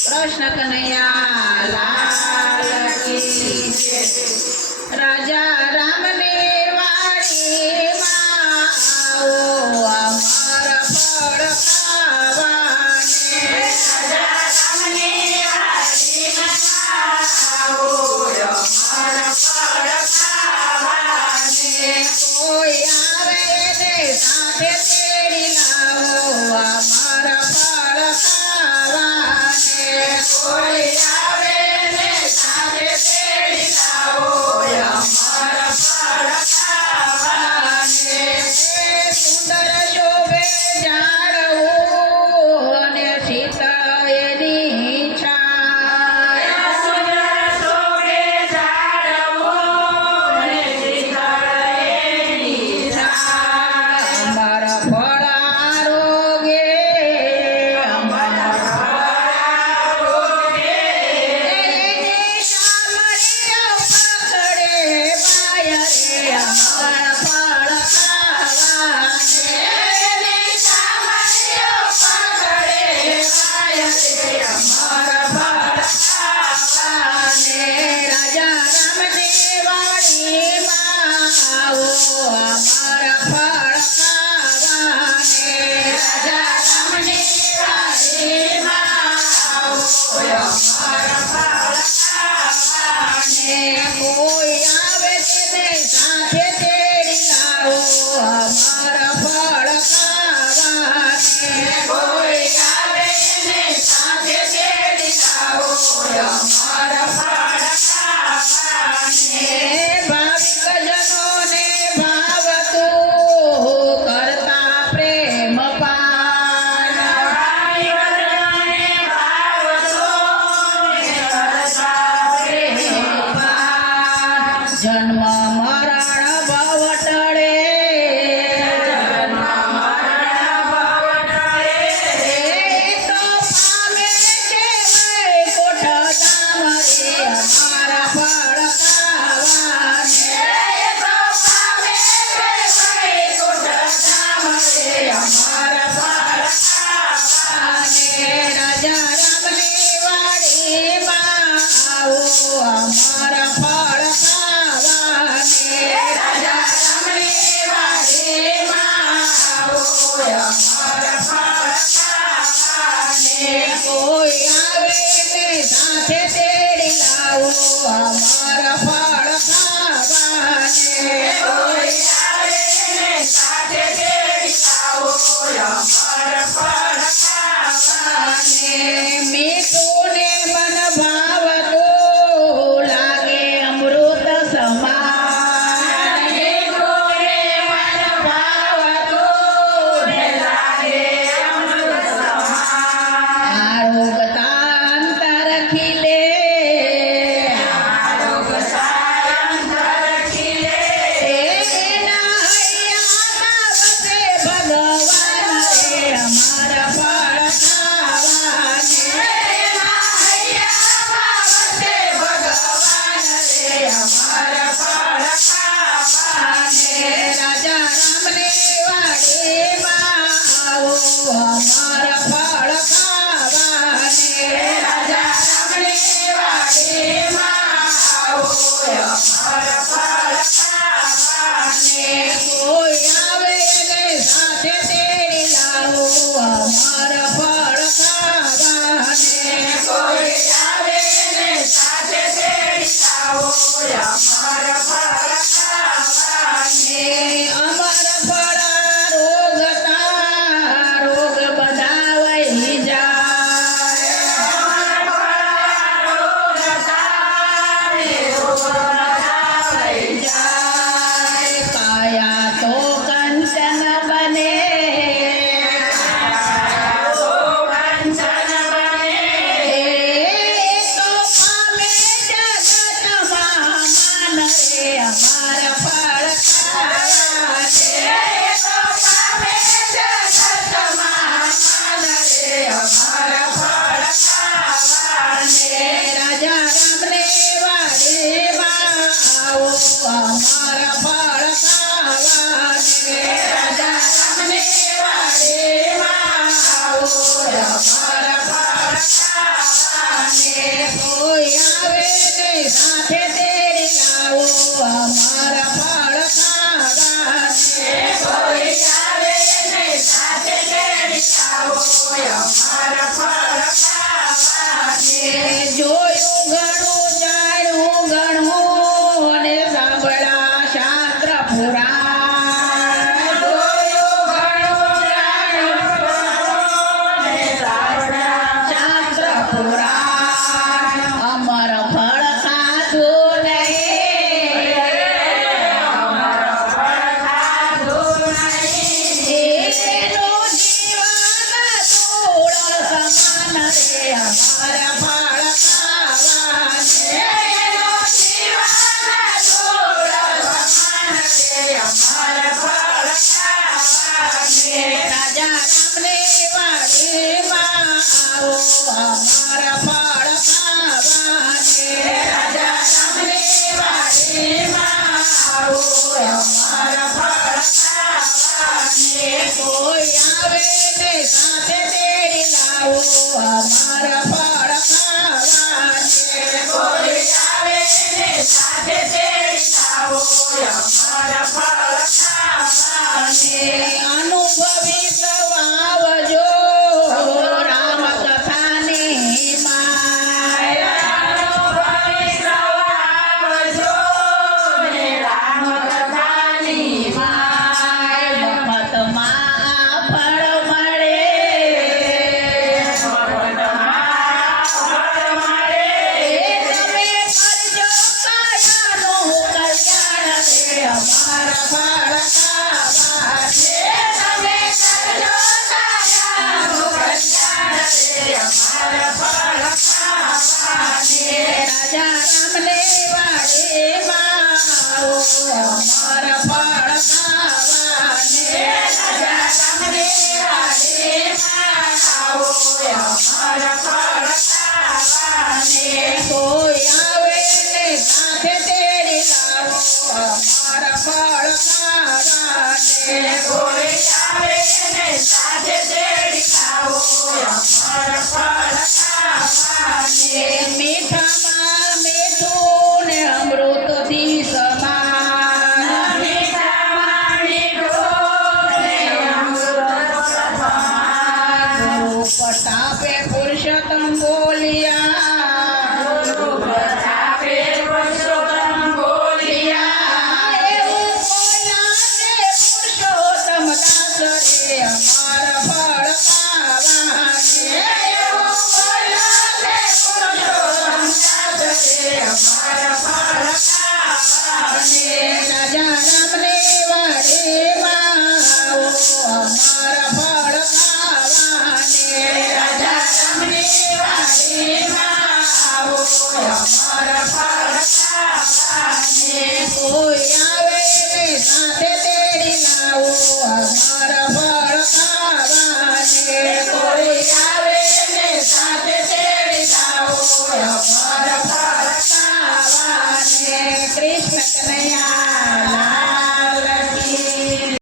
કૃષ્ણ કનૈયા લાલ કી જય। રાજા રામને વાડીમાં આવો અમારા ફળ ખાવાને। રાજા રામને વાડીમાં આવો અમારા ફળ ખાવાને। કોઈ આવે ને સાથે તેડી લાવો અમારા ફળ ખાવાને। કોઈ આવે ને સાથે તેડી લાવો અમારા ફળ ખાવાને। સુંદર શોભે ઝાડવું અને શીતળ એની છાયા। સુંદર શોભે ઝાડવું અને શીતળ એની છાયા। અમારા ફળ આરોગે અમારા ફળ આરોગે। એની શામળીઓ પકડે બાય રે અમારા ફળ ખાવાને। એની શામળીઓ પકડે બાય રે અમારા ફળ ખાવાને। રાજા રામની વાડીમાં આવો અમારા ફળ ખાવાને। રાજા રામની વાડીમાં આવો અમારા ફળ ખાવાને। કોઈ આવે તેને સાથે તેડી લાવો અમારા ફળ ખાવાને। કોઈ આવે તેને સાથે તેડી લાવો અમારા ફળ ખાવાને। ભાવિકજનોને ભાવતું કરતા પ્રેમ પાન। ભાવિકજનોને ભાવતું કરતા પ્રેમ પાન। જન્મ મરણ ભવ ટળે જન્મ મરણ ભવ ટળે તો પામે છે વૈકુંઠ ધામ પુરાણ અમર ફળ ખાધું નહીં એનું જીવન ધૂળ સમાન રે અમારા ફળ ખાવાને એનું જીવન ધૂળ સમાન રે અમારા ફળ ખાવાને રાજા રામને વાડીમાં આવો અમારા ફળ ખાવાને રાજા રામને વાડીમાં આવો અમારા ફળ ખાવાને કોઈ આવે ને સાથે તેડી લાવો અમારા ફળ ખાવાને કોઈ આવે ને સાથે તેડી લાવો અમારા ફળ ખાવાને અનુભવી સવાવજો રામ કથાની માય અનુભવી સવાવજો ને રામ કથાની માય મફતમાં આ ફળ મળે મફતમાં ફળ મળે તમે કરજો કાયાનું કલ્યાણ રે અમારા ફળ ખાવાને તમે કરજો કાયાનું કલ્યાણ રે અમારા ફળ ખાવાને રાજા રામને વાડીમાં આવો અમારા ફળ ખાવાને રાજા રામને વાડીમાં આવો અમારા ફળ ખાવાને કોઈ આવે ને સાથે તેડી લાવો અમારા ફળ ખાવાને કોઈ આવે ને સાથે તેડી લાવો અમારા ફળ ખાવાને મીઠામાં મીઠું ને અમૃતથી સમાન મીઠામાં મીઠું ને અમૃત સમાન પ્રતાપે પુરુષોત્તમ બોલ્યા